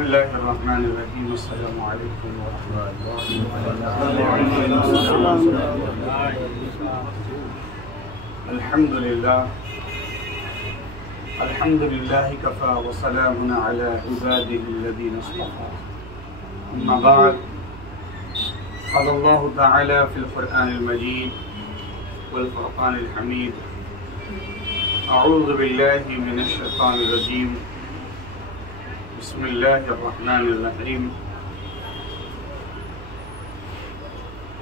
بسم اللہ الرحمن الرحیم السلام علیکم ورحمۃ اللہ وبرکاتہ۔ الحمد للہ کفا وسلام علی عباده الذین اصطفى، اما بعد، قال اللہ تعالی فی القرآن المجید والفرقان الحمید، اعوذ باللہ من الشیطان الرجیم، بسم اللہ الرحمن الرحیم،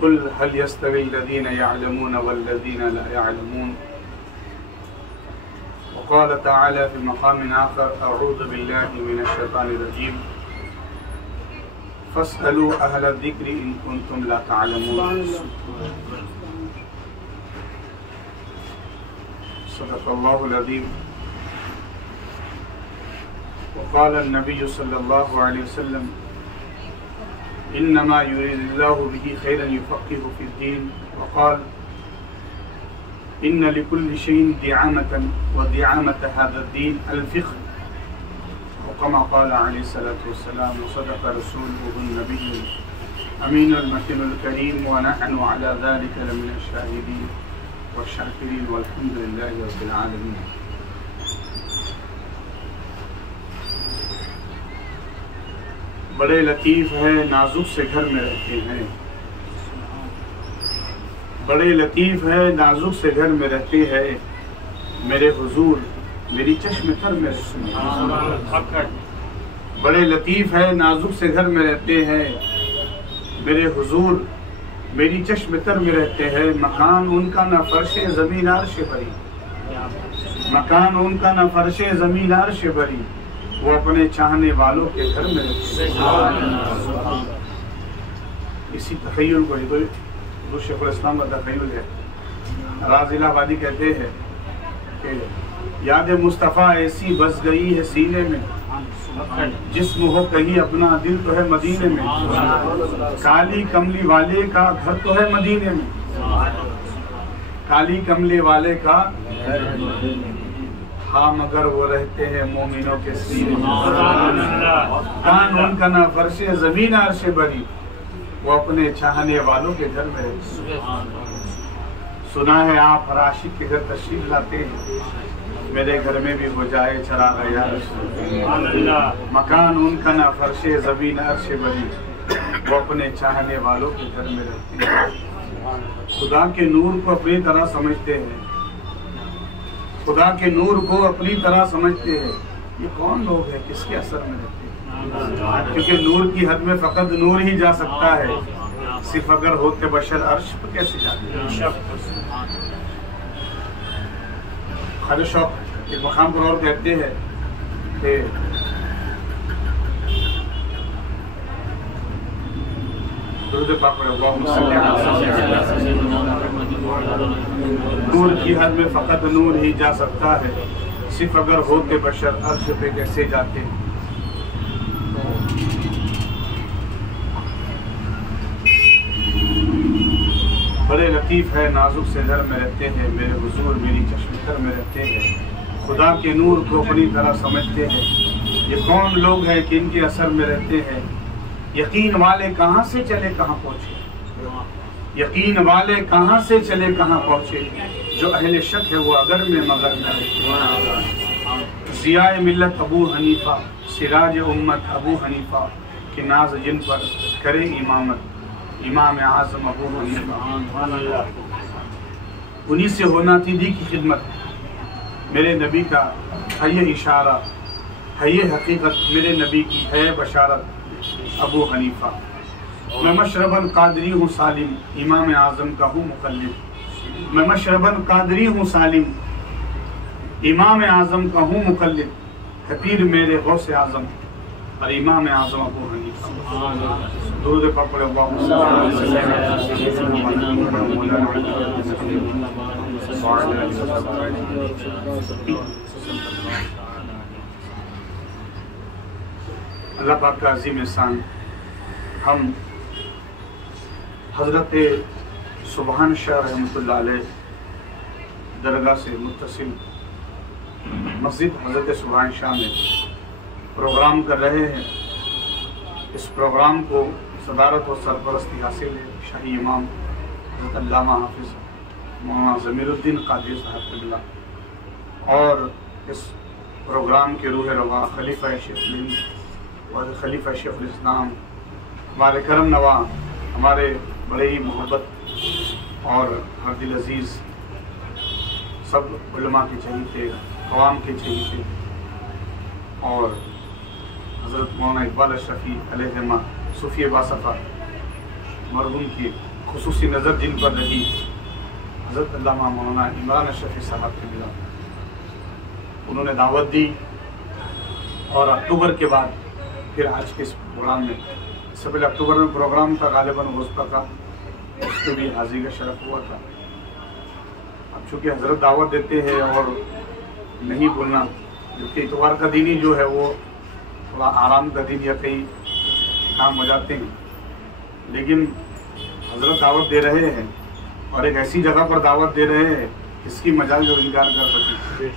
قل هل يستوي الذين يعلمون والذين لا يعلمون، وقال تعالى في مقام آخر اعوذ باللہ من الشیطان الرجیم، فاسألوا اہل الذکر ان کنتم لا تعلمون، صدق اللہ العظیم۔ وقال النبی صلی اللہ علیہ وسلم انما يريد الله به خيرا يفقهه في الدين، وقال ان لكل شيء دعامة ودعامة هذا الدين الفقه، وكما قال عليه الصلاة والسلام، وصدق رسوله النبي الأمين المكين الكريم، ونحن على ذلك لمن الشاهدين والشاكرين، والحمد لله رب العالمين۔ بڑے لطیف ہے نازک سے گھر میں رہتے ہیں، بڑے لطیف ہے نازک سے گھر میں رہتے ہیں، میرے حضور میری چشم تر میں رہتے ہیں۔ بڑے لطیف ہے نازک سے گھر میں رہتے ہیں، میرے حضور میری چشم تر میں رہتے ہیں، مکان ان کا نہ فرش زمین عرش بری، مکان ان کا نہ فرش زمین عرش بری، وہ اپنے چاہنے والوں کے گھر میں رہتے ہیں۔ اسی تخیل کو شیخ الاسلام کا تخیل ہے۔ راز الہ آبادی کہتے ہیں کہ یاد مصطفیٰ ایسی بس گئی ہے سینے میں، جسم ہو کہیں اپنا دل تو ہے مدینے میں، کالی کملی والے کا گھر تو ہے مدینے میں، کالی کملی والے کا ہاں مگر وہ رہتے ہیں مومنوں کے سینے میں، کان ان کا نہ فرش زمین عرش بری، وہ اپنے چاہنے والوں کے گھر میں رہتے ہیں۔ سنا ہے آپ ہر عاشق کے گھر تشریف لاتے ہیں، میرے گھر میں بھی ہو جائے چراغ یا رسول، مکان ان کا نہ فرش زمین عرش بری، وہ اپنے چاہنے والوں کے گھر میں رہتے ہیں۔ خدا کے نور کو اپنی طرح سمجھتے ہیں، خدا کے نور کو اپنی طرح سمجھتے ہیں، یہ کون لوگ ہیں کس کے اثر میں رہتے ہیں؟ کیونکہ نور کی حد میں فقط نور ہی جا سکتا ہے، صرف اگر ہوتے بشر عرش پر کیسے جاتے ہیں؟ خالد شوق ایک مقام پر اور کہتے ہیں کہ درود پاک پڑھیں، اللہم صلی علی سیدنا نور کی حد میں فقط نور ہی جا سکتا ہے، صرف اگر ہوتے بشر عرش پہ کیسے جاتے ہیں؟ بڑے لطیف ہے نازک سے گھر میں رہتے ہیں، میرے حضور میری چشم تر میں رہتے ہیں، خدا کے نور کو اپنی طرح سمجھتے ہیں، یہ کون لوگ ہیں کہ ان کے اثر میں رہتے ہیں؟ یقین والے کہاں سے چلے کہاں پہنچے، یقین والے کہاں سے چلے کہاں پہنچے، جو اہل شک ہے وہ اگر میں مگر نہ رہے۔ ضیاء ملت ابو حنیفہ، سراج امت ابو حنیفہ، کہ ناز جن پر کرے امامت امام اعظم ابو حنیفہ۔ انہی سے ہونا تھی دی کی خدمت، میرے نبی کا ہے یہ اشارہ، ہے یہ حقیقت، میرے نبی کی ہے بشارت ابو حنیفہ۔ میں مشرباً قادری ہوں سالم، امام اعظم کا ہوں مقلد، میں مشرباً قادری ہوں سالم، امام اعظم کا ہوں مقلد، ہے پیر میرے غوث اعظم اور امام اعظم ابو حنیفہ۔ درود پاک پڑھیں، اللہم صلی علی سیدنا اللہ پاک کا عظیم احسان، ہم حضرت سبحان شاہ رحمۃ اللہ علیہ درگاہ سے متصل مسجد حضرت سبحان شاہ میں پروگرام کر رہے ہیں، اس پروگرام کو صدارت و سرپرستی حاصل ہے شاہی امام حضرت علامہ حافظ مولانا ضمیر الدین قادری صاحب قبلہ، اور اس پروگرام کے روح رواں خلیفہ شیخ الہند اور خلیفہ شیخ الاسلام، ہمارے کرم نواں، ہمارے بڑے ہی محبت اور ہر دل عزیز سب علماء کے چہیتے، عوام کے چہیتے، اور حضرت مولانا اقبال اشرفی علیہ صوفی باصفا مرحوم کی خصوصی نظر جن پر رہی، حضرت علامہ مولانا عمران اشرفی صاحب کے ملا، انہوں نے دعوت دی، اور اکتوبر کے بعد پھر آج کے اس پروگرام میں، اس سے پہلے اکتوبر میں پروگرام تھا غالباً غصبہ کا، اس کے بھی حاضری کا شرف ہوا تھا۔ اب چونکہ حضرت دعوت دیتے ہیں اور نہیں بولنا، کیونکہ اتوار کا دن ہی جو ہے وہ تھوڑا آرام کا دن یا کئی کام ہو جاتے ہیں، لیکن حضرت دعوت دے رہے ہیں اور ایک ایسی جگہ پر دعوت دے رہے ہیں اس کی مجال جو انکار کر سکے،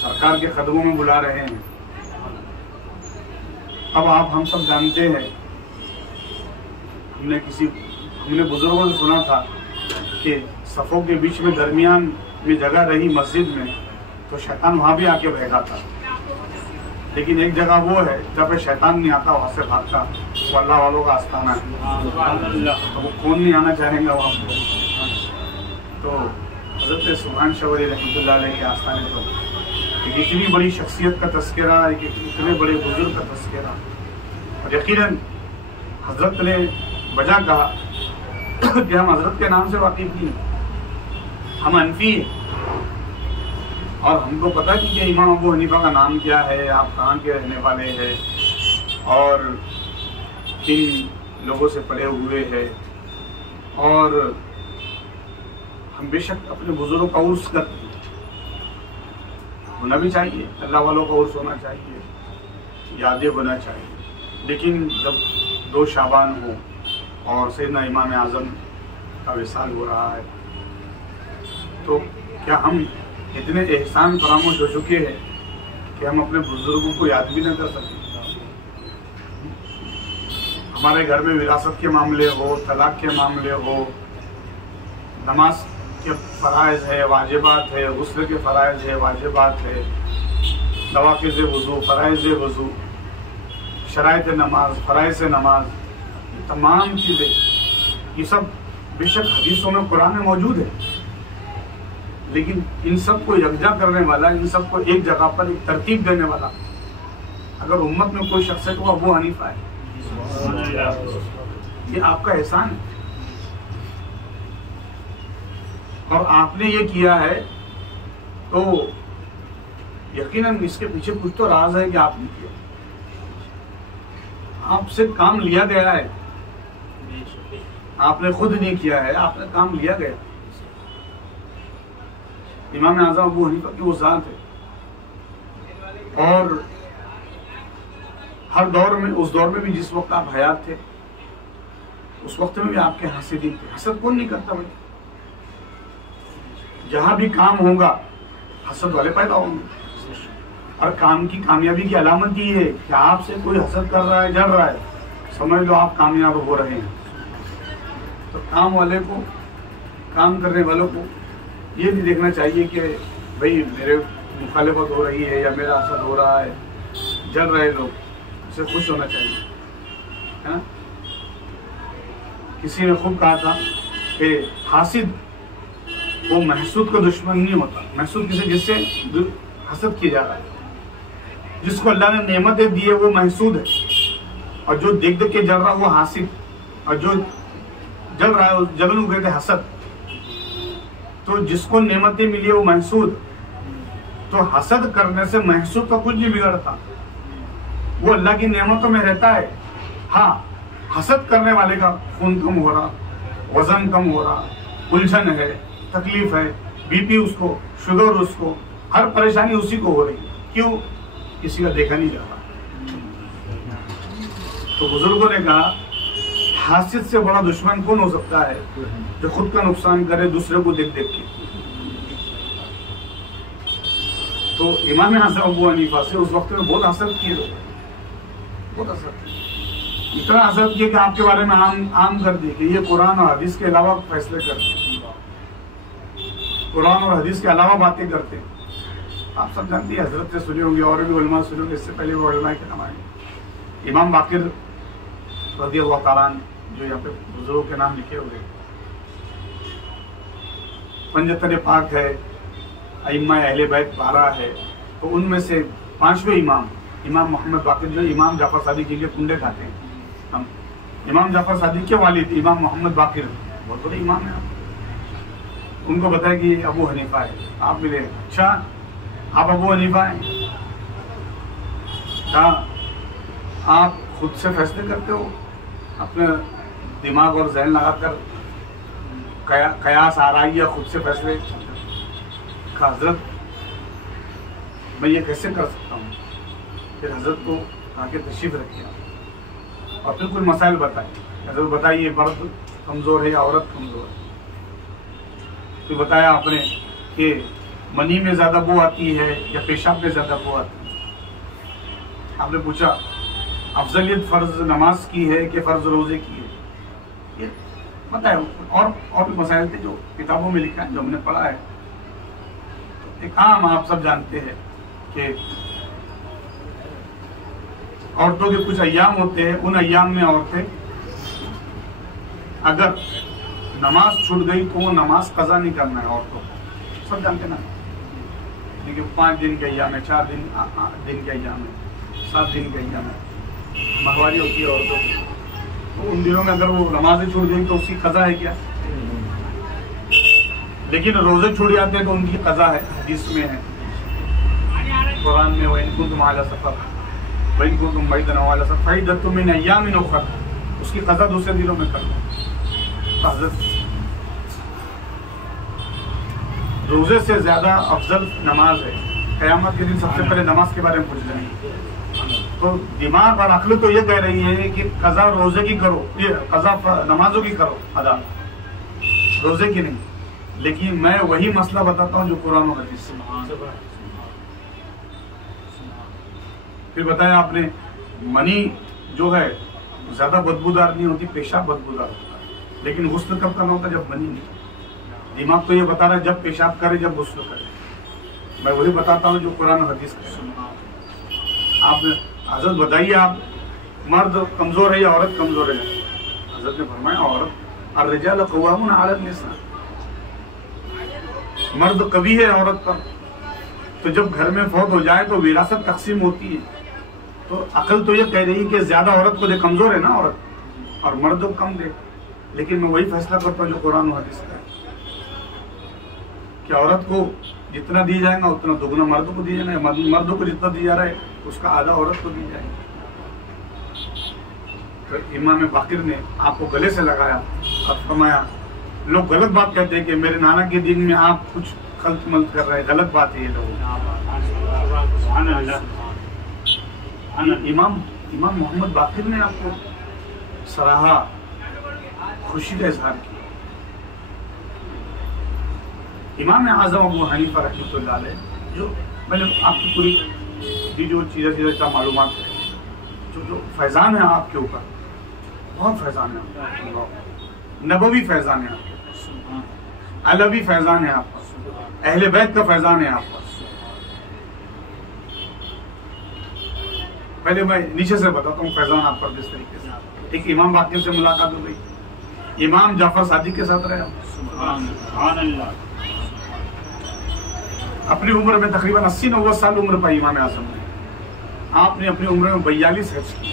سرکار کے قدموں میں بلا رہے ہیں۔ اب آپ ہم سب جانتے ہیں، ہم نے بزرگوں سے سنا تھا کہ صفوں کے بیچ میں درمیان میں جگہ رہی مسجد میں تو شیطان وہاں بھی آ کے بیٹھا تھا، لیکن ایک جگہ وہ ہے جہاں پہ شیطان نہیں آتا، وہاں سے بھاگتا، وہ اللہ والوں کا آستانہ ہے، تو وہ کون نہیں آنا چاہیں گا وہاں پہ۔ تو حضرت سبحان شاہ ولی رحمۃ اللہ علیہ کے آستانے پر ایک اتنی بڑی شخصیت کا تذکرہ، ایک اتنے بڑے بزرگ کا تذکرہ، اور یقیناً حضرت نے بجا کہا کہ ہم حضرت کے نام سے واقف نہیں، ہم انفی ہیں، اور ہم کو پتہ کہ امام ابو حنیفہ کا نام کیا ہے، آپ کہاں کے رہنے والے ہیں اور کن لوگوں سے پڑے ہوئے ہیں، اور ہم بے شک اپنے بزرگوں کا عرس کرتے ہیں، ہونا بھی چاہیے، اللہ والوں کا عرس ہونا چاہیے، یادیں ہونا چاہیے، لیکن جب 2 شعبان ہو اور سیدنا امام اعظم کا وصال ہو رہا ہے تو کیا ہم اتنے احسان فراموش ہو چکے ہیں کہ ہم اپنے بزرگوں کو یاد بھی نہ کر سکیں؟ ہمارے گھر میں وراثت کے معاملے ہو، طلاق کے معاملے ہو، نماز کے فرائض ہے، واجبات ہے، غسل کے فرائض ہے، واجبات ہے، نوافذ وضو، فرائض وضو، شرائط نماز، فرائض نماز، یہ تمام چیزیں، یہ سب بے شک حدیثوں میں قرآن میں موجود ہے، لیکن ان سب کو یکجا کرنے والا، ان سب کو ایک جگہ پر ایک ترتیب دینے والا اگر امت میں کوئی شخص ہے تو ابو حنیفہ ہے۔ یہ آپ کا احسان ہے، اور آپ نے یہ کیا ہے تو یقیناً اس کے پیچھے کچھ تو راز ہے کہ آپ نے کیا، آپ سے کام لیا گیا ہے، آپ نے خود نہیں کیا ہے، آپ نے کام لیا گیا۔ امام اعظم ابو حنیفہ کی وہ ذات ہے، اور ہر دور میں، اس دور میں بھی جس وقت آپ حیات تھے اس وقت میں بھی آپ کے حاسدین تھے۔ حسد کون نہیں کرتا بھائی؟ جہاں بھی کام ہوگا حسد والے پیدا ہوں گے، اور کام کی کامیابی کی علامت یہ ہے کہ آپ سے کوئی حسد کر رہا ہے، جل رہا ہے، سمجھ لو آپ کامیاب ہو رہے ہیں۔ تو کام والے کو، کام کرنے والوں کو یہ نہیں دیکھنا چاہیے کہ بھئی میرے مخالفت ہو رہی ہے یا میرا حسد ہو رہا ہے، جل رہے لوگ، اسے خوش ہونا چاہیے۔ کسی نے خوب کہا تھا کہ حاسد وہ محسود کا دشمن نہیں ہوتا، محسود کسی جس سے حسد کیا جا رہا ہے، جس کو اللہ نے نعمتیں دی ہے وہ محسود ہے، اور جو دیکھ دیکھ کے جل رہا وہ حاسد، اور جو جل رہا ہے جلن کو کہتے حسد۔ تو جس کو نعمتیں ملی ہے وہ محسود، تو حسد کرنے سے محسود کا کچھ نہیں بگڑتا، وہ اللہ کی نعمتوں میں رہتا ہے۔ ہاں حسد کرنے والے کا خون کم ہو رہا، وزن کم ہو رہا، الجھن ہے، تکلیف ہے، بی پی اس کو، شوگر اس کو، ہر پریشانی اسی کو ہو رہی ہے، کیوں؟ کسی کا دیکھا نہیں جا رہا۔ تو بزرگوں نے کہا حاسد سے بڑا دشمن کون ہو سکتا ہے جو خود کا نقصان کرے دوسرے کو دیکھ دیکھ کے۔ تو امام اعظم ابو حنیفہ سے اس وقت میں بہت حسد کیے لوگ، بہت اثر اتنا اثر کیا کہ آپ کے بارے میں عام کر دی کہ یہ قرآن اور حدیث کے علاوہ فیصلے کرتے، قرآن اور حدیث کے علاوہ باتیں کرتے. آپ سب جانتے ہیں، حضرت سے سنی ہوں گے اور بھی علماء سنی ہوں گے، اس سے پہلے وہ علماء کے نام آئے. امام باقر رضی اللہ تعالیٰ عنہ جو یہاں پہ بزرگوں کے نام لکھے ہوئے، پنجتن پاک ہے، ائمہ اہل بیت 12 ہے، تو ان میں سے 5ویں امام محمد باقر جو امام جعفر صادق کے لیے کنڈے کھاتے ہیں. ہم امام جعفر صادق کے والد امام محمد باقر بہت بڑے امام ہیں. ان کو بتایا کہ یہ ابو حنیفہ ہے. آپ ملے، اچھا آپ ابو حنیفہ ہیں؟ کہا آپ خود سے فیصلے کرتے ہو، اپنے دماغ اور ذہن لگا کر قیاس آرائیہ خود سے فیصلے؟ کہا حضرت میں یہ کیسے کر سکتا ہوں؟ پھر حضرت کو کہا کہ تشریف رکھیے اور پھر کچھ مسائل بتائے. حضرت بتائیے مرد کمزور ہے یا عورت کمزور ہے؟ پھر بتایا آپ نے کہ منی میں زیادہ بو آتی ہے یا پیشاب میں زیادہ بو آتی ہے. آپ نے پوچھا افضلیت فرض نماز کی ہے کہ فرض روزے کی ہے؟ یہ بتایا. اور بھی مسائل تھے جو کتابوں میں لکھا ہے، جو ہم نے پڑھا ہے. ایک عام آپ سب جانتے ہیں کہ عورتوں کے کچھ ایام ہوتے ہیں، ان ایام میں عورتیں اگر نماز چھوٹ گئی تو وہ نماز قضا نہیں کرنا ہے عورتوں کو. سب جانتے نا، لیکن 5 دن کے ایام ہے، 4 دن کے ایام ہے، 7 دن کے ایام ہے، مہواری ہوتی ہے عورتوں کی. تو ان دنوں میں اگر وہ نمازیں چھوٹ گئی تو اس کی قضا ہے کیا؟ لیکن روزے چھوٹ جاتے ہیں تو ان کی قضا ہے. حدیث میں ہے، قرآن میں وَإِن كُنتُمْ عَلَىٰ سَفَرٍ وَإِن كُنتُمْ مَرِيضًا أَوْ عَلَىٰ سَفَرٍ فَعِدَّةٌ مِّنْ أَيَّامٍ أُخَرَ، اس کی قضا دوسرے دنوں میں کر لو. حضرت روزے سے زیادہ افضل نماز ہے. قیامت کے دن سب سے پہلے نماز کے بارے میں پوچھ رہے ہیں. تو دماغ اور عقل تو یہ کہہ رہی ہے کہ قضا روزے کی کرو، یہ قضا نمازوں کی کرو ادا، روزے کی نہیں. لیکن میں وہی مسئلہ بتاتا ہوں جو قرآن و حدیث سے. پھر بتایا آپ نے منی جو ہے زیادہ بدبودار نہیں ہوتی، پیشاب بدبودار ہوتا ہے. لیکن غسل کب کرنا ہوتا ہے؟ جب منی نہیں. دماغ تو یہ بتا رہا ہے جب پیشاب کرے، جب غسل کرے. میں وہی بتاتا ہوں جو قرآن و حدیث کا. آپ نے حضرت بتائیے آپ مرد کمزور ہے یا عورت کمزور ہے؟ حضرت نے فرمایا عورت. الرجال قوامون علی النساء، مرد قوی ہے عورت پر. تو جب گھر میں فوت ہو جائے تو وراثت تقسیم ہوتی ہے. تو عقل تو یہ کہہ رہی ہے کہ زیادہ عورت کو دے، کمزور ہے نا عورت، اور مرد کو کم دے. لیکن میں وہی فیصلہ کرتا ہوں جو قرآن و حدیث کا ہے کہ عورت کو جتنا دی جائے گا اتنا دگنا مرد کو دی جائے گا، مرد کو جتنا دیا جا رہا ہے اس کا آدھا عورت کو دی جائے گا. تو امام باقر نے آپ کو گلے سے لگایا اور فرمایا لوگ غلط بات کہتے ہیں کہ میرے نانا کے دین میں آپ کچھ خلط ملط کر رہے ہیں، غلط بات ہے یہ لوگ. امام محمد باقر نے آپ کو سراہا، خوشی کا اظہار کیا. امام اعظم ابو حنیفہ رحمۃ اللہ علیہ، جو میں نے آپ کی پوری جو چیزیں معلومات ہے، جو فیضان ہیں آپ کے اوپر، بہت فیضان ہے. نبوی فیضان ہے آپ کے، علوی فیضان ہے آپ کا، اہل بیت کا فیضان ہے آپ کا. پہلے میں نیچے سے بتاتا ہوں فیضان آپ پر کس طریقے سے. ایک امام باقر سے ملاقات ہو گئی، امام جعفر صادق کے ساتھ رہے. سبحان اللہ. اپنی عمر میں تقریباً 80-90 سال عمر پائی امام اعظم نے. آپ نے اپنی عمر میں 42 حج کی،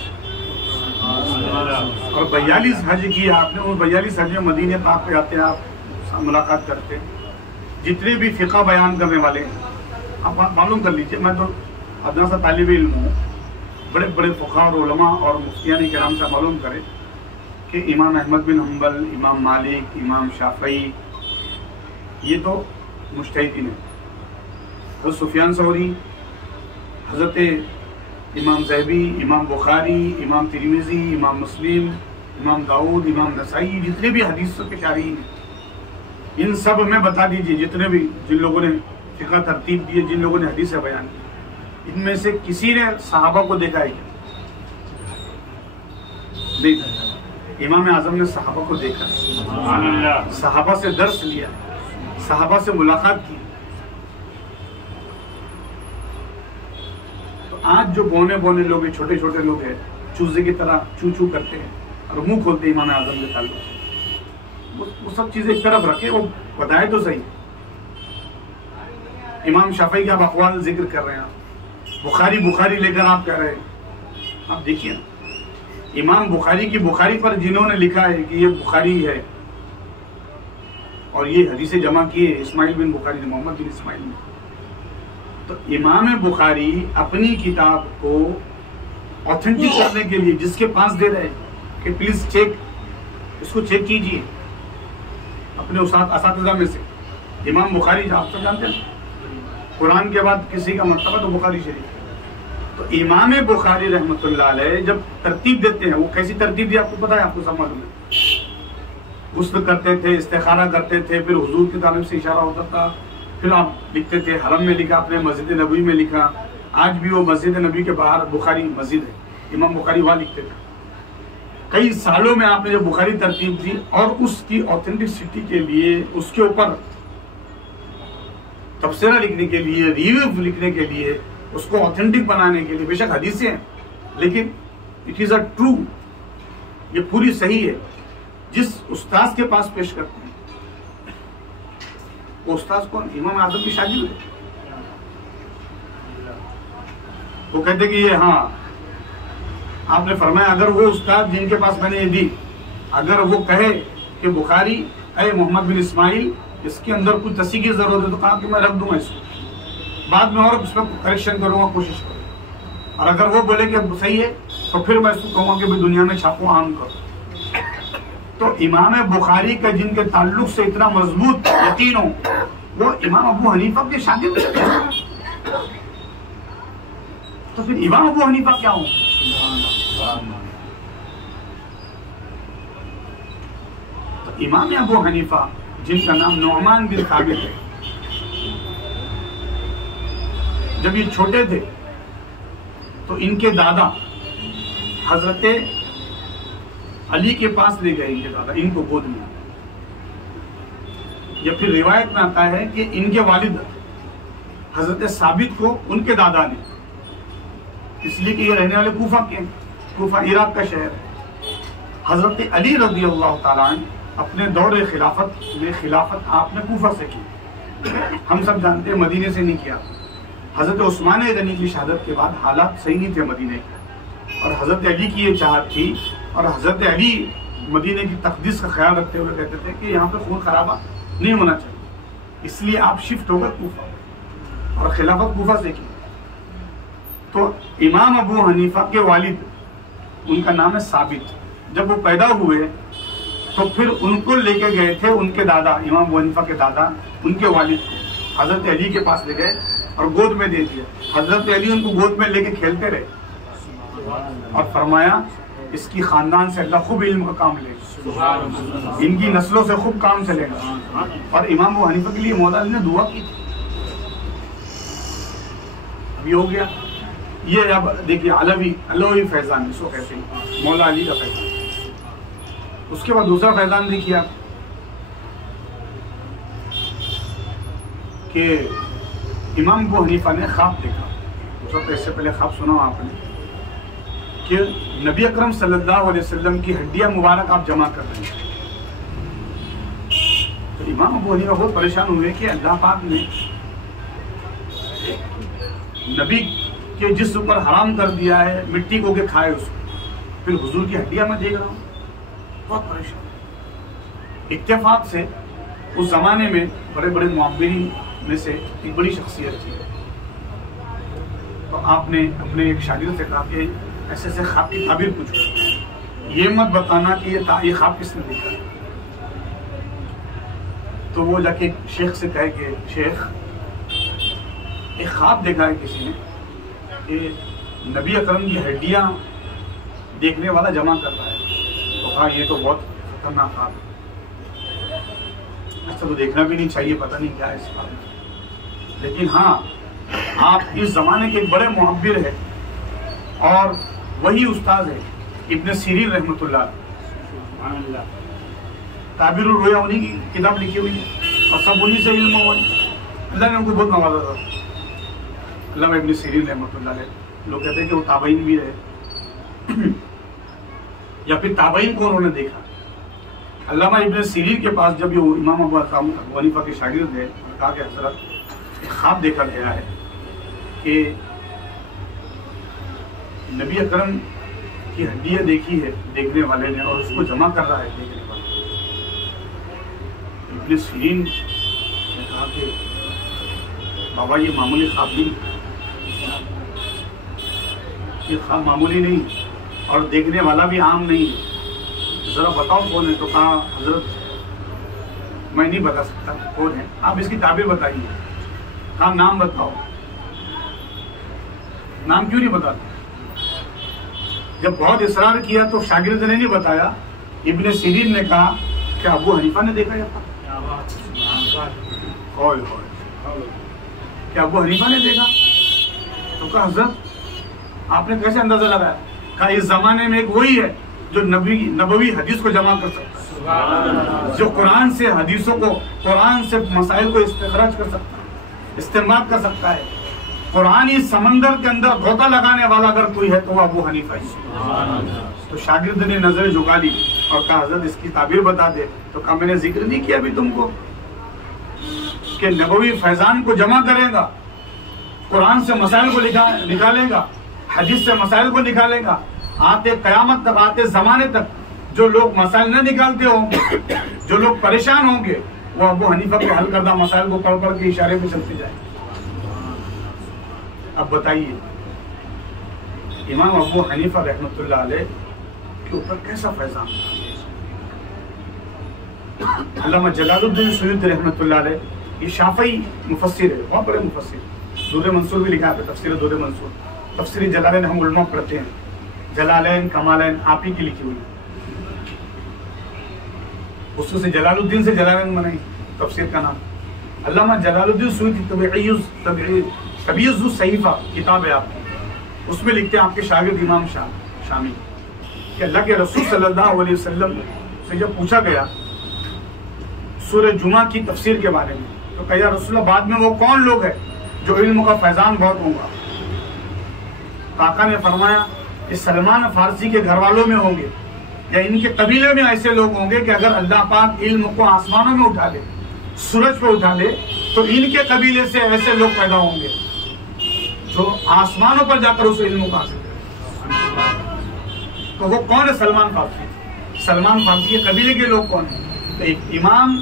اور 42 حج کی آپ نے. اور 42 حج میں مدینہ پاک پہ آتے ہیں، آپ ملاقات کرتے ہیں. جتنے بھی فقہ بیان کرنے والے ہیں آپ معلوم کر لیجئے. میں تو ادنا سا طالب علم ہوں، بڑے بڑے فقہ اور علماء اور مفتیان کرام سے معلوم کرے کہ امام احمد بن حنبل، امام مالک، امام شافعی، یہ تو مجتہدین ہیں. حضرت سفیان ثوری، حضرت امام زہبی، امام بخاری، امام ترمذی، امام مسلم، امام داؤد، امام نسائی، جتنے بھی حدیث کے شارحین ہیں، ان سب میں بتا دیجئے جتنے بھی جن لوگوں نے فقہ ترتیب دیے، جن لوگوں نے حدیث بیان کی، ان میں سے کسی نے صحابہ کو دیکھا ہے کیا؟ نہیں، امام اعظم نے صحابہ کو دیکھا، صحابہ سے درس لیا، صحابہ سے ملاقات کی. تو آج جو بونے بونے لوگ ہیں، چھوٹے چھوٹے لوگ ہیں، چوزے کی طرح چو چو کرتے ہیں اور منہ کھولتے ہیں امام اعظم کے تعلق سے، وہ سب چیزیں ایک طرف رکھے، وہ بتائے تو صحیح. امام شافعی کے آپ اقوال ذکر کر رہے ہیں، بخاری لے کر آپ کہہ رہے ہیں. آپ دیکھیے نا، امام بخاری کی بخاری پر جنہوں نے لکھا ہے کہ یہ بخاری ہے اور یہ حدیثیں جمع کی ہے اسماعیل بن بخاری نے، محمد بن اسماعیل نے، تو امام بخاری اپنی کتاب کو آتھینٹک کرنے کے لیے جس کے پاس دے رہے ہیں کہ پلیز چیک، اس کو چیک کیجئے اپنے اساتذہ میں سے. امام بخاری آپ تو جانتے ہیں قرآن کے بعد کسی کا مرتبہ تو بخاری شریف. تو امام بخاری رحمۃ اللہ علیہ جب ترتیب دیتے ہیں، وہ کیسی ترتیب دی آپ کو پتا ہے، آپ کو سب معلوم ہے. غسل کرتے تھے، استخارہ کرتے تھے، پھر حضور کی تعلیم سے اشارہ ہوتا تھا، پھر آپ لکھتے تھے. حرم میں لکھا، اپنے مسجد نبوی میں لکھا. آج بھی وہ مسجد نبوی کے باہر بخاری مسجد ہے، امام بخاری وہاں لکھتے تھے. کئی سالوں میں آپ نے جو بخاری ترتیب دی اور اس کی آتھینٹسٹی کے لیے، اس کے اوپر تفسیرہ لکھنے کے لیے، ریویو لکھنے کے لیے، اس کو آتھینٹک بنانے کے لیے، بے شک حدیثیں ہیں لیکن اٹ از اے ٹرو، یہ پوری صحیح ہے. جس استاذ کے پاس پیش کرتے ہیں وہ استاذ کون؟ امام اعظم کی شاگرد ہے. وہ کہتے کہ یہ، ہاں آپ نے فرمایا اگر وہ استاد جن کے پاس میں نے یہ دی، اگر وہ کہے کہ بخاری اے محمد بن اسماعیل اس کے اندر کچھ تصحیح کی ضرورت ہے تو کہا کہ میں رکھ دوں گا اس کو، بعد میں اور اس میں کریکشن کروں گا، کوشش کروں گا. اور اگر وہ بولے کہ صحیح ہے تو پھر میں اس کو کہوں گا کہ دنیا میں چھاپو، عام کرو. تو امام بخاری کا جن کے تعلق سے اتنا مضبوط یقین ہو، وہ امام ابو حنیفہ کے شاگرد ہیں. تو پھر امام ابو حنیفہ کیا ہوں؟ تو امام ابو حنیفہ جن کا نام نعمان بن ثابت ہے، جب یہ چھوٹے تھے تو ان کے دادا حضرت علی کے پاس لے گئے، ان کے دادا ان کو گود میں. یا پھر روایت میں آتا ہے کہ ان کے والد حضرت ثابت کو ان کے دادا نے، اس لیے کہ یہ رہنے والے کوفہ کے، کوفہ عراق کا شہر ہے. حضرت علی رضی اللہ تعالیٰ عنہ اپنے دور خلافت میں خلافت آپ نے کوفہ سے کی، ہم سب جانتے ہیں مدینے سے نہیں کیا. حضرت عثمان غنی کی شہادت کے بعد حالات صحیح نہیں تھے مدینے کے، اور حضرت علی کی یہ چاہت تھی، اور حضرت علی مدینے کی تقدیس کا خیال رکھتے ہوئے کہتے تھے کہ یہاں پہ خون خرابہ نہیں ہونا چاہیے، اس لیے آپ شفٹ ہو گئے کوفہ اور خلافت کوفہ سے کی. تو امام ابو حنیفہ کے والد، ان کا نام ہے ثابت، جب وہ پیدا ہوئے تو پھر ان کو لے کے گئے تھے ان کے دادا، امام ابو حنیفہ کے دادا، ان کے والد کو حضرت علی کے پاس لے گئے اور گود میں دے دیا. حضرت علی ان کو گود میں لے کے کھیلتے رہے اور فرمایا اس کی خاندان سے اللہ خوب علم کا کام لے گا، ان کی نسلوں سے خوب کام چلے گا. اور امام ابو حنیفہ کے لیے مولا علی نے دعا کی تھی. ابھی ہو گیا یہ. اب دیکھیے علوی فیضان، اس کو کہتے ہیں مولا علی کا فیضان. اس کے بعد دوسرا فیضان دیکھیے آپ کہ امام ابو حنیفہ نے خواب دیکھا. اس سے پہلے خواب سنا آپ نے کہ نبی اکرم صلی اللہ علیہ وسلم کی ہڈیاں مبارک آپ جمع کر رہے ہیں. تو امام ابو حنیفہ بہت پریشان ہوئے کہ اللہ پاک نے نبی کے جسم پر حرام کر دیا ہے مٹی کو کہ کھائے اس کو، پھر حضور کی ہڈیاں میں دیکھ رہا ہوں. بہت پریشان. اتفاق سے اس زمانے میں بڑے بڑے معبرین میں سے ایک بڑی شخصیت تھی. تو آپ نے اپنے ایک شاگرد سے کہا کہ ایسے ایسے خواب کی تعبیر پوچھو، یہ مت بتانا کہ یہ خواب کس نے دیکھا. تو وہ جا کے شیخ سے کہے کہ شیخ ایک خواب دیکھا ہے کسی نے کہ نبی اکرم کی ہڈیاں دیکھنے والا جمع کر رہا ہے. تو کہا یہ تو بہت خطرناک خواب ہے، ایسا تو دیکھنا بھی نہیں چاہیے، پتہ نہیں کیا ہے اس خواب میں. لیکن ہاں آپ اس زمانے کے ایک بڑے معبر ہیں اور وہی استاد ہے ابن سیرین رحمۃ اللہ تعبیر الرؤیا انہی کی کتاب لکھی ہوئی ہے اور سب انہی سے علم ہوا. اللہ نے ان کو بہت نوازا تھا. علامہ ابن سیرین رحمۃ اللہ علیہ لوگ کہتے ہیں کہ وہ تابعین بھی رہے یا پھر تابعین کو انہوں نے دیکھا. علامہ ابن سیرین کے پاس جب یہ امام ابو حنیفہ کے شاگرد تھے, کہا کہ حضرت ایک خواب دیکھا گیا ہے کہ نبی اکرم کی ہڈیاں دیکھی ہے دیکھنے والے نے اور اس کو جمع کر رہا ہے دیکھنے والے. ابن سیرین نے کہا کہ بابا یہ معمولی خواب نہیں, یہ خواب معمولی نہیں اور دیکھنے والا بھی عام نہیں ہے, ذرا بتاؤ کون ہے. تو کہا حضرت میں نہیں بتا سکتا کون ہے, آپ اس کی تعبیر بتائیے. کہا نام بتاؤ. نام کیوں نہیں بتاتے؟ جب بہت اصرار کیا تو شاگرد نے نہیں بتایا. ابن سیرین نے کہا کہ ابو حنیفہ نے دیکھا یا کہ ابو حنیفہ نے دیکھا؟ تو کہا حضرت آپ نے کیسے اندازہ لگایا؟ کہا اس زمانے میں ایک وہی ہے جو نبوی حدیث کو جمع کر سکتا ہے, جو قرآن سے حدیثوں کو, قرآن سے مسائل کو استخراج کر سکتا ہے, استنباط کر سکتا ہے. قرآنی سمندر کے اندر دھوکہ لگانے والا اگر کوئی ہے تو وہ ابو حنیفہ ہے. تو شاگرد نے نظر جھکا لی اور کہا حضرت اس کی تعبیر بتا دے. تو کہا میں نے ذکر نہیں کیا ابھی تم کو کہ نبوی فیضان کو جمع کرے گا, قرآن سے مسائل کو نکالے گا, حدیث سے مسائل کو نکالے گا. آتے قیامت تک, آتے زمانے تک جو لوگ مسائل نہ نکالتے ہوں گے, جو لوگ پریشان ہوں گے, وہ ابو حنیفہ کے حل کردہ مسائل کو پڑھ پڑھ کے اشارے پہ چلتے جائیں. اب بتائیے امام ابو حنیفہ رحمۃ اللہ علیہ کے اوپر کیسا فیضان تھا. علامہ جلال الدین سیوطی رحمۃ اللہ علیہ یہ شافعی مفسر ہے, بہت بڑے مفسر. دور منصور بھی لکھا ہے, تفسیر دور منصور. تفسیر جلالین ہم علماء پڑھتے ہیں, جلالین کمالین آپ ہی کی لکھی ہوئی. خصوصی جلال الدین سے جلالین بنائی تفسیر کا نام. علامہ جلال الدین سیوطی تبییض الصحیفہ کتاب ہے آپ کی, اس میں لکھتے ہیں آپ کے شاگرد امام شامی کہ اللہ کے رسول صلی اللہ علیہ وسلم سے جب پوچھا گیا سورہ جمعہ کی تفسیر کے بارے میں تو کہا یا رسول اللہ بعد میں وہ کون لوگ ہیں جو علم کا فیضان بہت ہوگا. آقا نے فرمایا کہ سلمان فارسی کے گھر والوں میں ہوں گے یا ان کے قبیلے میں ایسے لوگ ہوں گے کہ اگر اللہ پاک علم کو آسمانوں میں اٹھا لے, سورج پہ اٹھا لے, تو ان کے قبیلے سے ایسے لوگ پیدا ہوں گے جو آسمانوں پر جا کر اس علم کو حاصل کریں. تو وہ کون ہے؟ سلمان فارسی. سلمان فارسی کے قبیلے کے لوگ کون ہیں؟ تو ایک امام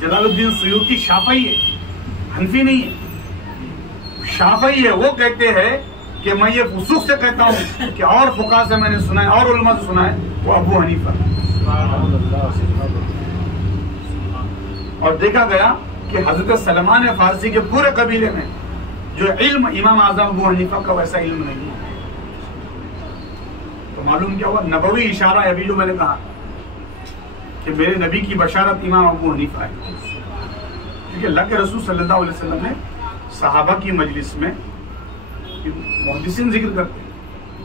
جلال الدین سیوطی شافعی ہے, حنفی نہیں ہے, شافعی ہے. وہ کہتے ہیں کہ میں یہ وثوق سے کہتا ہوں کہ اور فقہا سے میں نے سنا ہے اور علماء سے سنا ہے وہ ابو حنیفہ. اور دیکھا گیا کہ حضرت سلمان فارسی کے پورے قبیلے میں جو علم امام اعظم ابو حنیفہ کا ویسا علم نہیں ہے. تو معلوم کیا ہوا؟ نبوی اشارہ ہے. ابھی جو میں نے کہا کہ میرے نبی کی بشارت امام ابو حنیفہ ہے, کیونکہ اللہ کے رسول صلی اللہ علیہ وسلم نے صحابہ کی مجلس میں محدثین ذکر کرتے ہیں,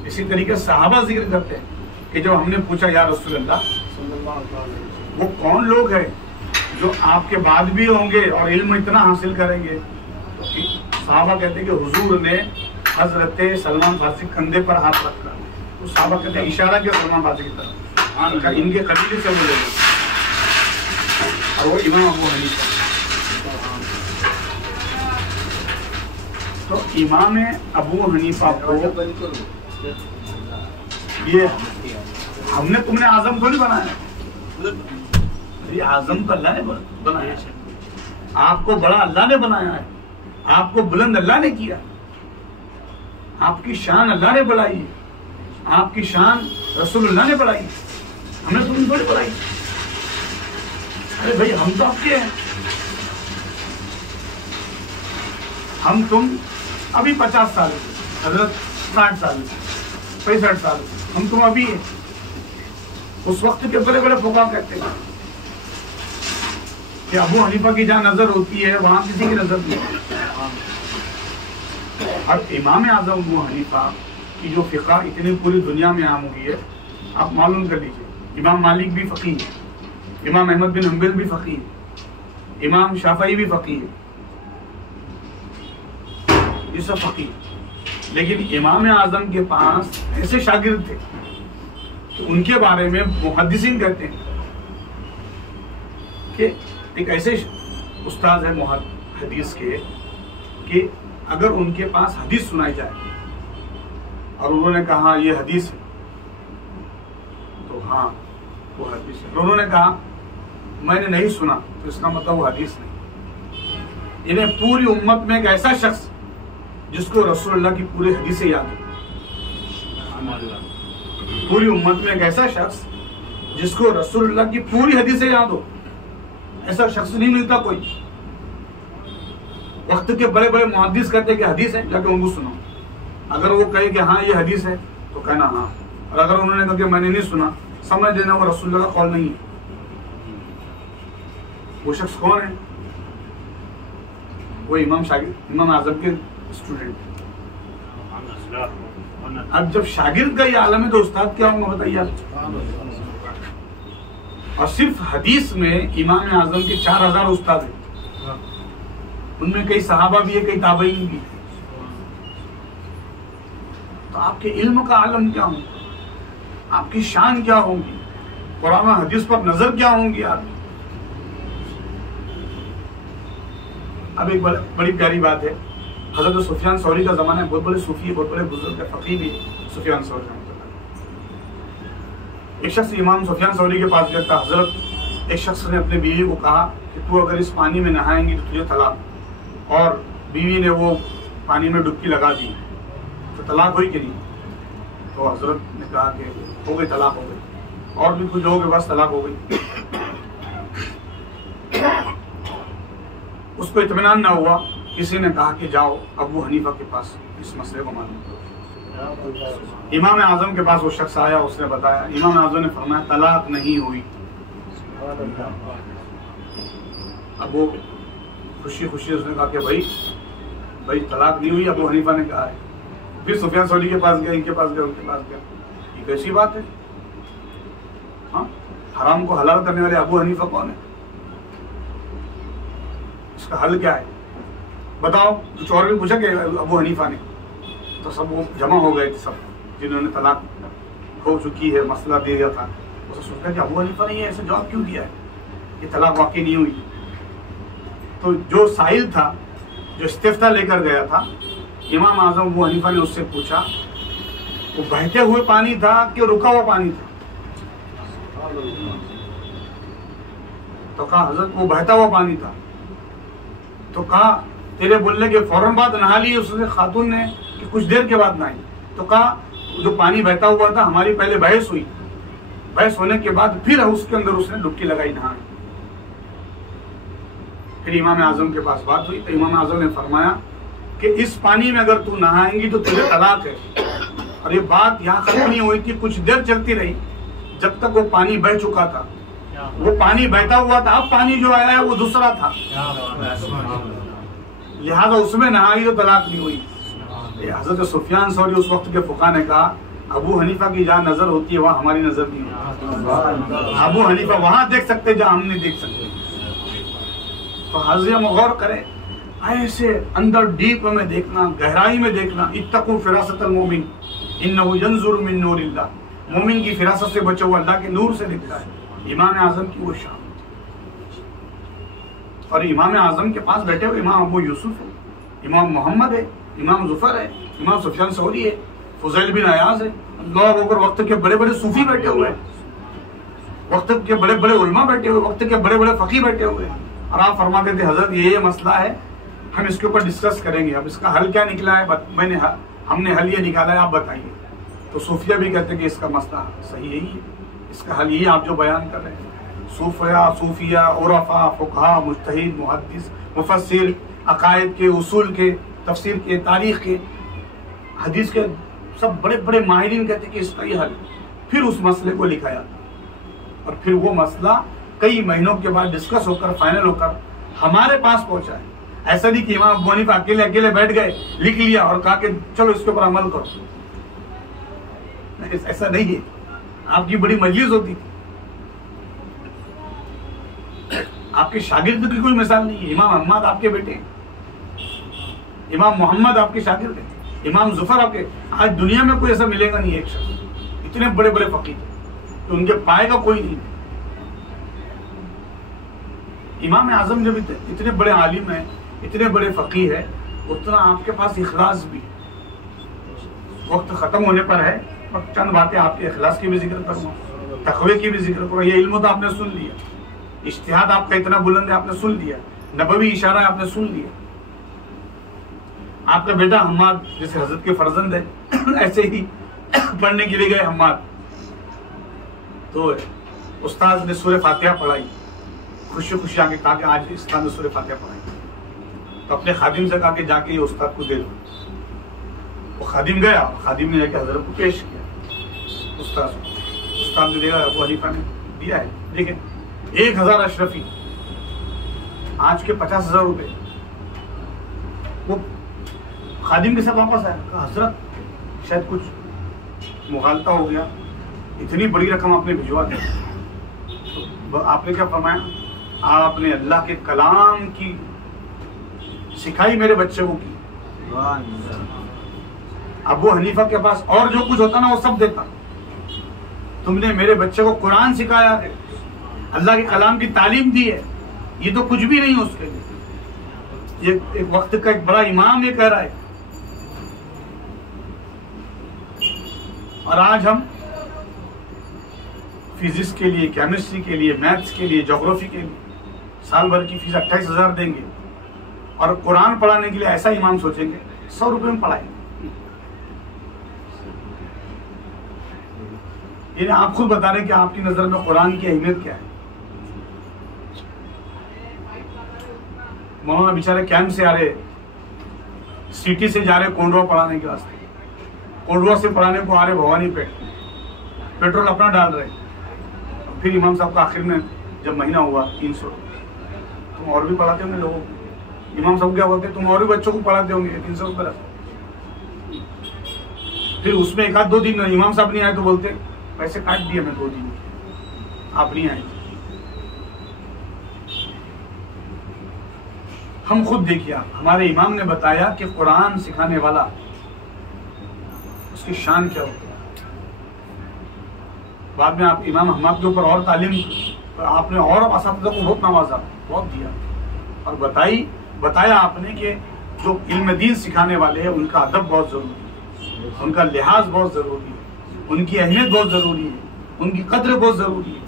اسی طریقے صحابہ ذکر کرتے ہیں کہ جب ہم نے پوچھا یا رسول اللہ وہ کون لوگ ہیں جو آپ کے بعد بھی ہوں گے اور علم اتنا حاصل کریں گے, تو صحابہ کہتے ہیں کہ حضور نے حضرت سلمان فارسی کندھے پر ہاتھ رکھا. تو صحابہ کہتے ہیں اشارہ کیا سلمان فارسی کی طرف, ان کے قبیلے سے بولے اور وہ امام ابو حنیفہ. تو امام ابو حنیفہ کو یہ ہم نے تم نے اعظم کو نہیں بنایا, یہ اعظم تو اللہ نے بنایا ہے. آپ کو بڑا اللہ نے بنایا ہے, آپ کو بلند اللہ نے کیا, آپ کی شان اللہ نے بڑھائی, آپ کی شان رسول اللہ نے بڑھائی, ہم نے تم تھوڑی بڑھائی. ارے بھائی ہم تو آپ کے ہیں, ہم تم ابھی 50 سال, حضرت 60 سال, 65 سال, ہم تم ابھی ہیں. اس وقت کے بڑے بڑے فقہا کہتے ہیں کہ ابو حنیفہ کی جہاں نظر ہوتی ہے وہاں کسی کی نظر نہیں ہوتی. اور امام اعظم ابو حنیفہ کی جو فقہ اتنی پوری دنیا میں عام ہوئی ہے, آپ معلوم کر لیجیے، امام مالک بھی فقیہ ہے، امام احمد بن حنبل بھی فقیہ ہے، امام شافعی بھی فقیہ ہے، یہ سب فقیہ۔ لیکن امام اعظم کے پاس ایسے شاگرد تھے کہ ان کے بارے میں محدثین کہتے ہیں کہ ایک ایسے استاد ہے حدیث کے کہ اگر ان کے پاس حدیث سنائی جائے اور انہوں نے کہا یہ حدیث ہے تو ہاں وہ حدیث ہے، انہوں نے کہا میں نے نہیں سنا تو اس کا مطلب وہ حدیث نہیں۔ انہیں پوری امت میں ایک ایسا شخص جس کو رسول اللہ کی پوری حدیثیں یاد ہو، پوری امت میں ایک ایسا شخص جس کو رسول اللہ کی پوری حدیثیں یاد ہو، ایسا شخص نہیں ملتا کوئی۔ وقت کے بڑے بڑے محدث کہتے کہ حدیث ہے، جا کے ان کو سنو، اگر وہ کہے کہ ہاں یہ حدیث ہے تو کہنا ہاں، اور اگر انہوں نے کہا کہ میں نے نہیں سنا، سمجھ لینا وہ رسول اللہ کا قول نہیں ہے۔ وہ شخص کون ہے؟ وہ امام اعظم کے اسٹوڈنٹ۔ اب جب شاگرد کا یہ عالم ہے تو استاد کیا ہوں گا بتائیے آپ؟ اور صرف حدیث میں امام اعظم کے 4000 استاد ہیں، ان میں کئی صحابہ بھی ہے، کئی تابعین بھی۔ تو آپ کے علم کا عالم کیا ہوگا، آپ کی شان کیا ہوگی، قرآن و حدیث پر نظر کیا ہوں گی آپ کی۔ اب ایک بڑی پیاری بات ہے، حضرت سفیان ثوری کا زمانہ ہے، بہت بڑے صوفی، بہت بڑے بزرگ فقیہ بھی سفیان ثوری رحمۃ اللہ۔ ایک شخص امام سفیان ثوری کے پاس گیا تھا، حضرت ایک شخص نے اپنے بیوی کو کہا کہ تو اگر اس پانی میں نہائیں گی تو تجھے طلاق، اور بیوی نے وہ پانی میں ڈبکی لگا دی تو طلاق ہوئی کہ نہیں؟ تو حضرت نے کہا کہ ہو گئی، طلاق ہو گئی، اور بھی کچھ لوگوں کے پاس طلاق ہو گئی۔ اس کو اطمینان نہ ہوا، کسی نے کہا کہ جاؤ ابو حنیفہ کے پاس اس مسئلے کو معلوم کرو۔ امام اعظم کے پاس وہ شخص آیا، اس نے بتایا، امام اعظم نے فرمایا طلاق نہیں ہوئی۔ اب وہ خوشی خوشی اس نے کہا کہ بھائی طلاق نہیں ہوئی، ابو حنیفہ نے کہا ہے۔ پھر سفیان ثوری کے پاس گیا، ان کے پاس گیا، ان کے پاس گیا، یہ کیسی بات ہے؟ ہاں، حرام کو حلال کرنے والے ابو حنیفہ کون ہے؟ اس کا حل کیا ہے بتاؤ؟ کچھ اور بھی پوچھا کہ ابو حنیفہ نے؟ تو سب وہ جمع ہو گئے تھے، سب جنہوں نے طلاق ہو چکی ہے مسئلہ دے دیا تھا، اسے سوچا کہ ابو حنیفہ نے یہ ایسا جواب کیوں دیا ہے، یہ طلاق واقعی نہیں ہوئی۔ تو جو سائل تھا، جو استفتاء لے کر گیا تھا، امام اعظم ابو حنیفہ نے اس سے پوچھا وہ بہتے ہوئے پانی تھا کہ رکا ہوا پانی تھا؟ تو کہا حضرت وہ بہتا ہوا پانی تھا۔ تو کہا تیرے بولنے کے فوراً بعد نہا لی اس نے خاتون نے کہ کچھ دیر کے بعد نہائی؟ تو کہا جو پانی بہتا ہوا تھا ہماری پہلے بحث ہوئی، بحث ہونے کے بعد پھر اس کے اندر اس نے ڈبکی لگائی، نہائی۔ پھر امام اعظم کے پاس بات ہوئی تو امام اعظم نے فرمایا کہ اس پانی میں اگر تو نہائیں گی تو تجھے طلاق ہے۔ اور یہ بات یہاں ختم نہیں ہوئی تھی، کچھ دیر چلتی رہی جب تک وہ پانی بہہ چکا تھا۔ وہ پانی بہتا ہوا تھا، اب پانی جو آیا ہے وہ دوسرا تھا، لہذا اس میں نہائی تو طلاق نہیں ہوئی۔ حضرت سفیان ثوری اس وقت کے فقہا نے کہا ابو حنیفہ کی جہاں نظر ہوتی ہے وہاں ہماری نظر نہیں ہوتی، ابو حنیفہ وہاں دیکھ سکتے جہاں ہم نہیں دیکھ سکتے۔ تو حضرت غور کریں، ایسے اندر ڈیپ میں دیکھنا، گہرائی میں دیکھنا، اتقوا فراست المومن انہ ینظر من نور اللہ، مومن کی فراست سے بچو، اللہ کے نور سے دکھتا ہے۔ امام اعظم کی وہ شان، اور امام اعظم کے پاس بیٹھے ہوئے امام ابو یوسف ہے، امام محمد ہے، امام ظفر ہے، امام سفیان ثوری ہے، فضیل بن عیاض ہے، اللہ اکبر، وقت کے بڑے بڑے صوفی بیٹھے ہوئے ہیں، وقت کے بڑے بڑے علماء بیٹھے ہوئے، وقت کے بڑے بڑے فقیہ بیٹھے ہوئے ہیں۔ اور آپ فرماتے تھے حضرت یہ مسئلہ ہے، ہم اس کے اوپر ڈسکس کریں گے، اب اس کا حل کیا نکلا ہے، ہم نے حل یہ نکالا ہے، آپ بتائیے۔ تو صوفیہ بھی کہتے ہیں کہ اس کا مسئلہ صحیح یہی ہے، اس کا حل یہی آپ جو بیان کر رہے ہیں۔ صوفیہ، عرفاء، فقہاء، مجتہد، محدث، مفسر، عقائد کے، اصول کے، تفسیر کے، تاریخ کے، حدیث کے سب بڑے بڑے ماہرین کہتے ہیں کہ اس کا یہ حل، پھر اس مسئلے کو لکھا جاتا، اور پھر وہ مسئلہ کئی مہینوں کے بعد ڈسکس ہو کر فائنل ہو کر ہمارے پاس پہنچا ہے۔ ایسا نہیں کہ امام ابو حنیفہ اکیلے بیٹھ گئے، لکھ لیا اور کہا کہ چلو اس کے اوپر عمل کرو، ایسا نہیں ہے۔ آپ کی بڑی مجلس ہوتی تھی. آپ کے شاگرد کی کوئی مثال نہیں ہے. امام احمد آپ کے بیٹے ہیں, امام محمد آپ کے شاگرد ہیں, امام ظفر آپ کے. آج دنیا میں کوئی ایسا ملے گا نہیں ایک شخص, اتنے بڑے بڑے فقیر کہ ان کے پائے کا کوئی نہیں. امام اعظم جب اتنے بڑے عالم ہیں, اتنے بڑے فقیر ہیں, اتنا آپ کے پاس اخلاص بھی ہے. وقت ختم ہونے پر ہے, اور چند باتیں آپ کے اخلاص کی بھی ذکر کروں, تقوی کی بھی ذکر کروں. یہ علم تو آپ نے سن لیا, اجتہاد آپ کا اتنا بلند ہے آپ نے سن لیا, نبوی اشارہ آپ نے سن لیا. آپ کا بیٹا حماد جیسے حضرت کے فرزند ہے, ایسے ہی پڑھنے کے لیے گئے حماد, تو استاد نے سورہ فاتحہ پڑھائی, خوشی خوشی آ کے کہا کہ آج استاد نے سورہ فاتحہ پڑھائی. تو اپنے خادم سے کہا کہ جا کے یہ استاد کو دے دو. وہ خادم گیا, خادم نے جا کے حضرت کو پیش کیا استاد کو. استاد نے دیکھا ابو حنیفہ نے دیا ہے, دیکھیں 1000 اشرفی, آج کے 50,000 روپے. وہ خادم کے ساتھ واپس آیا, کہا حضرت شاید کچھ مغالطہ ہو گیا, اتنی بڑی رقم آپ نے بھجوا دی. تو آپ نے کیا فرمایا, آپ نے اللہ کے کلام کی سکھائی میرے بچے کو کی. ابو حنیفہ کے پاس اور جو کچھ ہوتا نا وہ سب دیتا, تم نے میرے بچے کو قرآن سکھایا ہے, اللہ کے کلام کی تعلیم دی ہے, یہ تو کچھ بھی نہیں اس کے لیے. یہ ایک وقت کا ایک بڑا امام یہ کہہ رہا ہے. اور آج ہم فزکس کے لیے, کیمسٹری کے لیے, میتھس کے لیے, جغرافی کے لیے سال بھر کی فیس 28,000 دیں گے, اور قرآن پڑھانے کے لیے ایسا امام سوچیں گے 100 روپے میں پڑھائیں. یعنی آپ خود بتا رہے ہیں کہ آپ کی نظر میں قرآن کی اہمیت کیا ہے. مولانا بیچارے کیمپ سے آ رہے, سٹی سے جا رہے کونڈوا پڑھانے کے واسطے, کونڈوا سے پڑھانے کو آ رہے بھوانی پیٹ, پیٹرول اپنا ڈال رہے. پھر امام صاحب کا آخر میں جب مہینہ ہوا 300, تم اور بھی پڑھاتے ہوں گے لوگوں کو. امام صاحب کیا بولتے, تم اور بھی بچوں کو پڑھاتے ہوں گے, 300 روپے رکھتے. پھر اس میں 1-2 دن امام صاحب نہیں آئے تو بولتے پیسے کاٹ دیے میں 2 دن, آپ نہیں آئے. ہم خود دیکھیے, ہمارے امام نے بتایا کہ قرآن سکھانے والا اس کی شان کیا ہوتی ہے. بعد میں آپ امام احمد کے اوپر اور تعلیم, آپ نے اور اساتذہ کو بہت نوازا, بہت دیا, اور بتایا آپ نے کہ جو علم دین سکھانے والے ہیں ان کا ادب بہت ضروری ہے, ان کا لحاظ بہت ضروری ہے, ان کی اہمیت بہت ضروری ہے, ان کی قدر بہت ضروری ہے.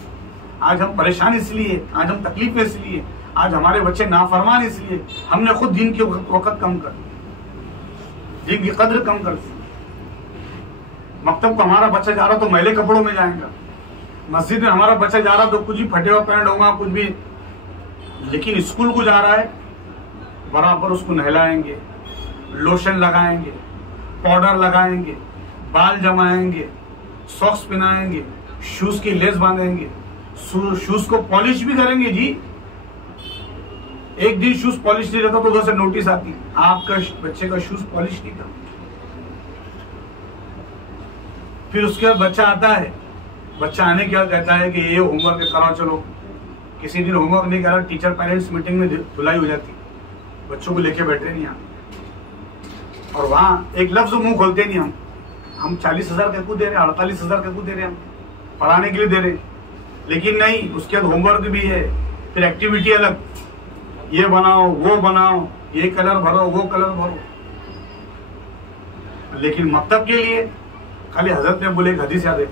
آج ہم پریشان اس لیے, آج ہم تکلیف اس لیے, آج ہمارے بچے نافرمان اس لیے, ہم نے خود دین کے وقت کم کر, دین کی قدر کم کر دی. مکتب کو ہمارا بچہ جا رہا تو میلے کپڑوں میں جائیں گا, مسجد میں ہمارا بچہ جا رہا تو کچھ بھی پھٹے ہوا پینٹ ہوگا کچھ بھی, لیکن اسکول کو جا رہا ہے برابر اس کو نہلائیں گے, لوشن لگائیں گے, پاؤڈر لگائیں گے, بال جمائیں گے, ساکس پہنائیں گے, شوز کی لیس باندھیں گے, شوز کو پالش بھی کریں گے. جی ایک دن شوز پالش نہیں رہتا تو ادھر سے نوٹس آتی, آپ کا بچے کا شوز پالش نہیں کرتا. پھر اس کے بعد بچہ آتا ہے, بچہ آنے کے بعد کہتا ہے کہ یہ ہوم ورک کراؤ, چلو. کسی دن ہوم ورک نہیں کرا, ٹیچر پیرنٹس میٹنگ میں دھلائی ہو جاتی, بچوں کو لے کے بیٹھے نہیں آپ, اور وہاں ایک لفظ منہ کھولتے نہیں. ہم 40,000 کا کو دے رہے ہیں, 48,000 کا کو دے رہے ہیں, ہم پڑھانے کے لیے دے رہے, لیکن نہیں, اس کے بعد ہوم ورک بھی ہے, پھر ایکٹیویٹی الگ, یہ بناؤ وہ بناؤ, یہ کلر بھرو وہ کلر بھرو. لیکن مکتب کے لیے خالی حضرت نے بولے ایک حدیث یاد ہے,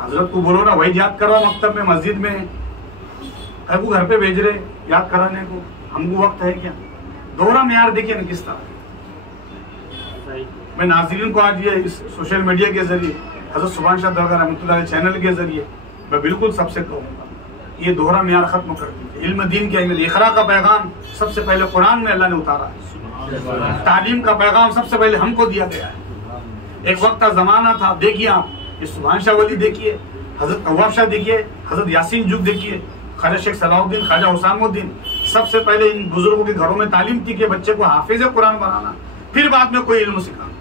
حضرت کو بولو نا وہی یاد کرواؤ مکتب میں, مسجد میں, کو گھر پہ بھیج رہے یاد کرانے کو, ہم کو وقت ہے کیا؟ دوہرا معیار دیکھیے نا کس طرح. میں ناظرین کو آج یہ سوشل میڈیا کے ذریعے, حضرت سبحان شاہ درگاہ رحمۃ اللہ علیہ چینل کے ذریعے میں بالکل سب سے کہوں گا, یہ دوہرا معیار ختم کر دیجیے. علم دین کی اہمیت, اقرا کا پیغام سب سے پہلے قرآن میں اللہ نے اتارا ہے, تعلیم کا پیغام سب سے پہلے ہم کو دیا گیا ہے. ایک وقت کا زمانہ تھا, دیکھیے آپ, یہ سبحان شاہ ولی دیکھیے, حضرت نواب شاہ دیکھیے, حضرت یاسین جگ دیکھیے, خواجہ شیخ صلاح الدین, خواجہ حسام الدین, سب سے پہلے ان بزرگوں کے گھروں میں تعلیم تھی کہ بچے کو حافظ قرآن بنانا, پھر بعد میں کوئی علم سکھانا.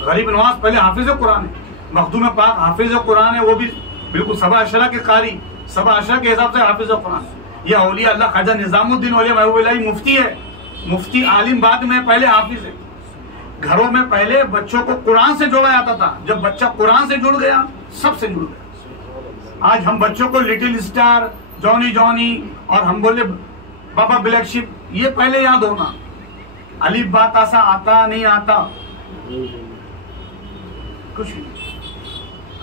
غریب نواز پہلے حافظ قرآن ہے, مخدوم پاک حافظ قرآن ہے, وہ بھی بالکل سبا اشرا کے قاری، سبا اشرا کے حساب سے حافظ قرآن. یہ اولیاء اللہ خواجہ نظام الدین اولیاء محبوب الہی مفتی ہے، مفتی عالم بعد میں، پہلے حافظ ہے. گھروں میں پہلے بچوں کو قرآن سے جوڑا جاتا تھا، جب بچہ قرآن سے جڑ گیا سب سے جڑ گیا. آج ہم بچوں کو لٹل اسٹار، جونی جونی اور ہم بولے بابا بلیک شپ، یہ پہلے یاد ہونا. الف با تا سا آتا نہیں آتا کچھ نہیں.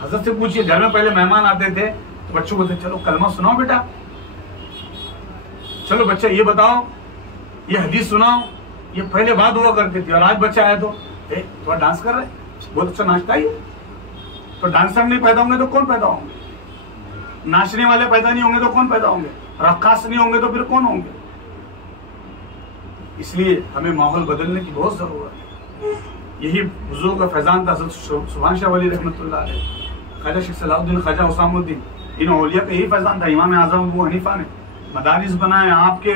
حضرت سے پوچھئے، گھر میں پہلے مہمان آتے تھے تو بچوں کو کہتے چلو کلمہ سناؤ بیٹا، چلو بچہ یہ بتاؤ، یہ حدیث سناؤ. یہ پہلے بات ہوا کرتی تھی. اور آج بچہ آیا تو تھوڑا ڈانس کر رہے، بہت اچھا ناچتا ہی. تو ڈانسر نہیں پیدا ہوں گے تو کون پیدا ہوں گے؟ ناچنے والے پیدا نہیں ہوں گے تو کون پیدا ہوں گے؟ رقاص نہیں ہوں گے تو پھر کون ہوں گے؟ اس لیے ہمیں ماحول بدلنے کی بہت ضرورت ہے. یہی بزرگ کا فیضان تھا حضرت سبحان شاہ ولی رحمۃ اللہ علیہ، خواجہ شیخ صلاح الدین، خواجہ حسام الدین. ان اولیاء کا یہی فیضان تھا. امام اعظم ابو حنیفہ نے مدارس بنائے آپ کے.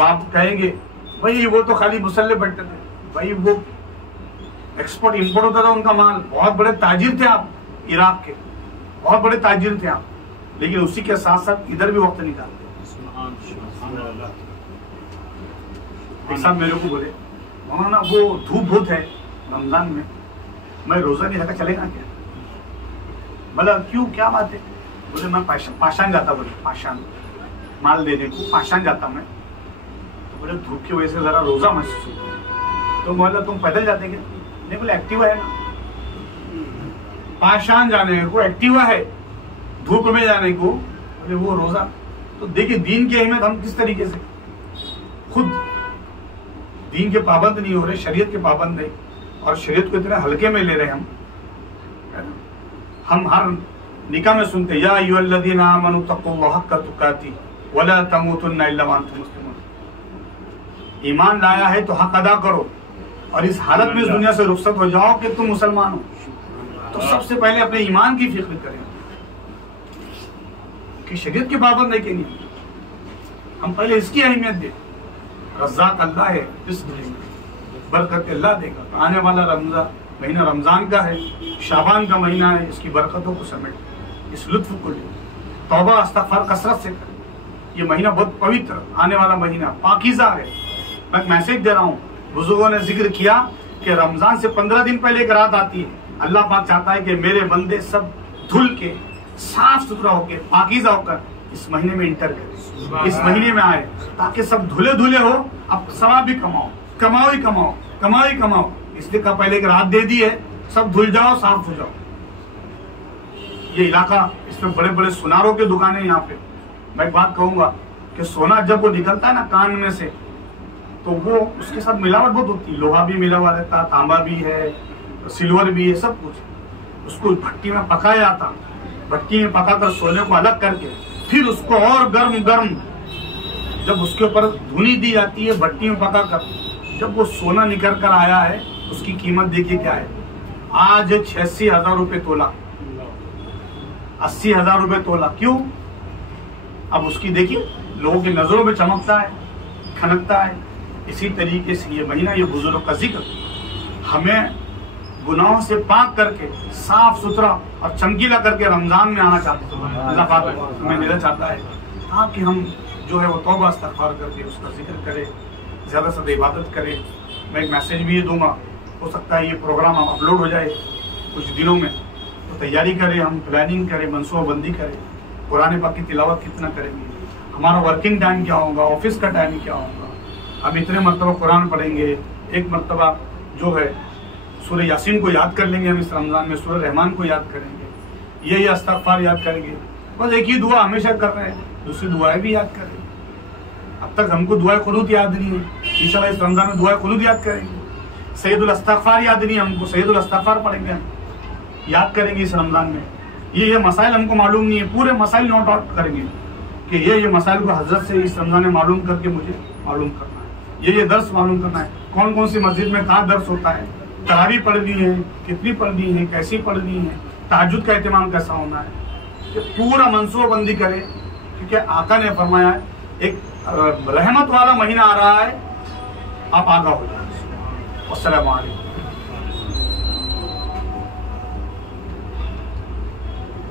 آپ کہیں گے بھائی وہ تو خالی مسلح بیٹھتے تھے، بھائی وہ ایکسپورٹ امپورٹ ہوتا تھا ان کا مال. بہت بڑے تاجر تھے آپ عراق کے، بہت بڑے تاجر تھے آپ. لیکن اسی کے ساتھ ساتھ ادھر بھی وقت نکالتے. ایک صاحب میرے کو بولے مولانا وہ دھوپ بہت ہے رمضان میں روزہ نہیں رکھا، چلے گا کیا؟ بولا کیوں، کیا بات ہے؟ بولے میں پاشان جاتا، بولے پاشان مال دینے کو پاشان جاتا میں. تو بولے دھوپ کی وجہ سے ذرا روزہ محسوس ہوتا. تو بولا تم پیدل جاتے کیا؟ نہیں، بولے ایکٹیوا ہے نا، پاشان جانے کو ایکٹیوا ہے، دھوپ میں جانے کو بولے وہ روزہ. تو دیکھیں دین کی اہمیت ہم کس طریقے سے خود دین کے پابند نہیں ہو رہے، شریعت کے پابند نہیں، اور شریعت کو اتنے ہلکے میں لے رہے ہم ہر نکاح میں سنتے یا ایھا الذین آمنوا اتقوا اللہ حق تقاته ولا تموتن الا وانتم مسلمون. ایمان لایا ہے تو حق ادا کرو، اور اس حالت میں اس دنیا سے رخصت ہو جاؤ کہ تم مسلمان ہو. تو سب سے پہلے اپنے ایمان کی فکر کریں کہ شریعت کے پابند ہے کہ نہیں. ہم پہلے اس کی اہمیت دیں. رزاق اللہ ہے، اس برکت اللہ دے گا. آنے والا مہینہ رمضان کا ہے، شعبان کا مہینہ ہے. اس کی برکتوں کو سمیٹ، اس لطف کو لے، توبہ استغفار کثرت سے کریں. یہ مہینہ بہت پوتر آنے والا مہینہ پاکیزہ ہے. میں ایک میسج دے رہا ہوں. بزرگوں نے ذکر کیا کہ رمضان سے 15 دن پہلے ایک رات آتی ہے. اللہ پاک چاہتا ہے کہ میرے بندے سب دھل کے صاف ستھرا ہو کے پاکیزہ ہو کر اس مہینے میں انٹر کرے، اس مہینے میں آئے، تاکہ سب دھلے دھلے ہو. اب ثواب بھی کماؤ، کماؤ ہی کماؤ، کماؤ ہی کماؤ. اس لیے پہلے ایک رات دے دی ہے، سب دھل جاؤ، صاف ہو جاؤ. یہ علاقہ، اس میں بڑے بڑے سوناروں کے دکانیں یہاں پہ. میں ایک بات کہوں گا کہ سونا جب وہ نکلتا ہے نا کان میں سے، تو وہ اس کے ساتھ ملاوٹ بہت ہوتی ہے. لوہا بھی ملا ہوا رہتا، تانبا بھی ہے، سلور بھی ہے، سب کچھ. اس کو بھٹی میں پکایا جاتا، بھٹی میں پکا کر سونے کو الگ کر کے پھر اس کو اور گرم گرم جب اس کے اوپر دھنی دی جاتی ہے بھٹی میں پکا کر، جب وہ سونا نکل کر آیا ہے اس کی قیمت دیکھیے کیا ہے. آج 86,000 روپے تولہ، 80,000 روپے تولہ. کیوں؟ اب اس کی دیکھیے لوگوں کی نظروں میں چمکتا ہے، کھنکتا ہے. اسی طریقے سے یہ مہینہ، یہ بزرگ کا ذکر ہمیں گناہوں سے پاک کر کے صاف ستھرا اور چمکیلا کر کے رمضان میں آنا چاہتے ہیں. اللہ پاک ہمیں دینا چاہتا ہے تاکہ ہم جو ہے وہ توبہ استغفار کر کے اس کا ذکر کرے، زیادہ سے زیادہ عبادت کرے. میں ایک میسج بھی یہ دوں گا، ہو سکتا ہے یہ پروگرام اب اپلوڈ ہو جائے کچھ دنوں میں، تو تیاری کریں، ہم پلاننگ کریں، منصوبہ بندی کریں. قرآن پاک کی تلاوت کتنا کریں گے، ہمارا ورکنگ ٹائم کیا ہوگا، آفس کا ٹائم کیا ہوگا. ہم اتنے مرتبہ قرآن پڑھیں گے، ایک مرتبہ جو ہے سورہ یاسین کو یاد کر لیں گے ہم اس رمضان میں، سورہ رحمان کو یاد کریں گے، یہ استغفار یاد کریں گے. بس ایک ہی دعا ہمیشہ کر رہے ہیں، دوسری دعائیں بھی یاد کریں. اب تک ہم کو دعائیں قنوت یاد نہیں ہے، انشاءاللہ اس رمضان میں دعائیں قنوت یاد کریں گے. سید الاستغفار یاد نہیں ہے ہم کو، سید الاستغفار پڑھیں گے، ہم یاد کریں گے اس رمضان میں. یہ مسائل ہم کو معلوم نہیں ہے، پورے مسائل نوٹ آؤٹ کریں گے کہ یہ مسائل کو حضرت سے اس رمضان میں معلوم کر کے مجھے معلوم کرنا ہے. یہ درس معلوم کرنا ہے، کون کون سی مسجد میں کہاں درس ہوتا ہے، تراویح پڑھنی ہے، کتنی پڑھنی ہے، کیسی پڑھنی ہے، تہجد کا اہتمام کیسا ہونا ہے. کہ پورا منصوبہ بندی کرے، کیونکہ آقا نے فرمایا ہے ایک رحمت والا مہینہ آ رہا ہے، آپ آگاہ ہو جائیں. السلام علیکم.